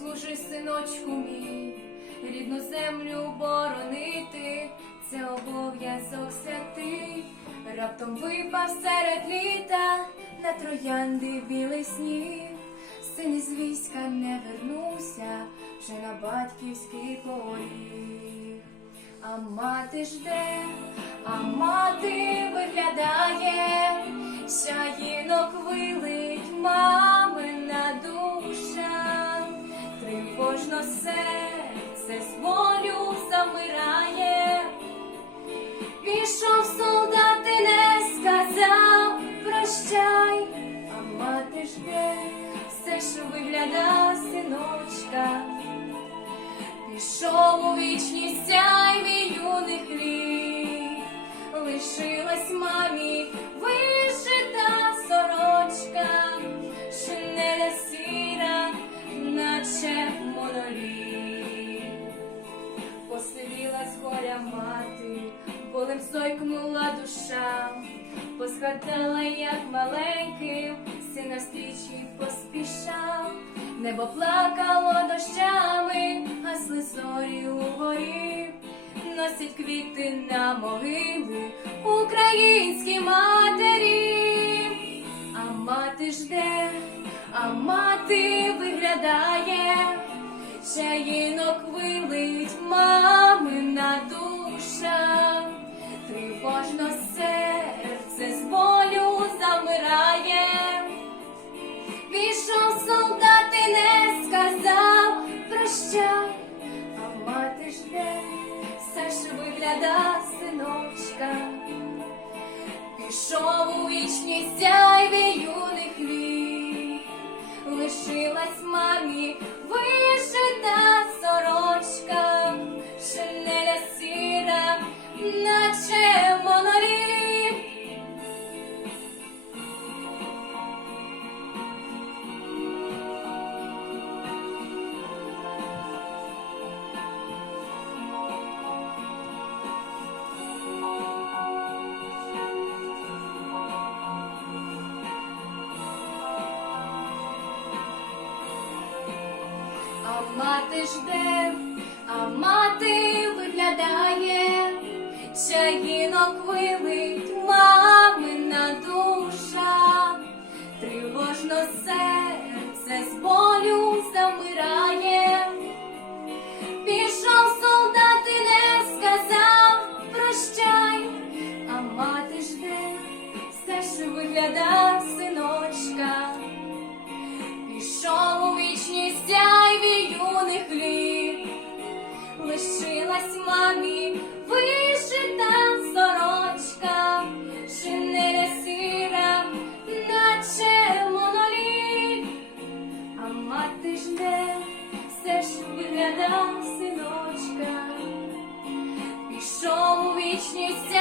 синочку мій, рідну землю боронити, це обов'язок святий. Раптом випав серед літа на троянди білий сніг. Син із війська не вернувся вже на батьківський поріг. А мати жде, а мати виглядає, тривожно серце з болю замирає. Пішов солдат і не сказав прощай, а мати жде, все ж вигляда синочка. Пішов у вічність сяйві юних літ, лишилась мамі Горя мати, болем зойкнула душа, посхватала, як маленьким, сина стрічі поспішав, небо плакало дощами, гасли зорі угорі, носять квіти на могили українські матері, а мати жде, а мати виглядає. Чаїнок вилить мамина вигляда синочка. Пішов у вічність сяйві юних літ, лишилась мамі вишита сорочка, шинеля сіра, наче А мати жде, а мати виглядає, чаїнок вилить мамина душа, тривожно серце з болю Оглядав синочка, пішов у вічність.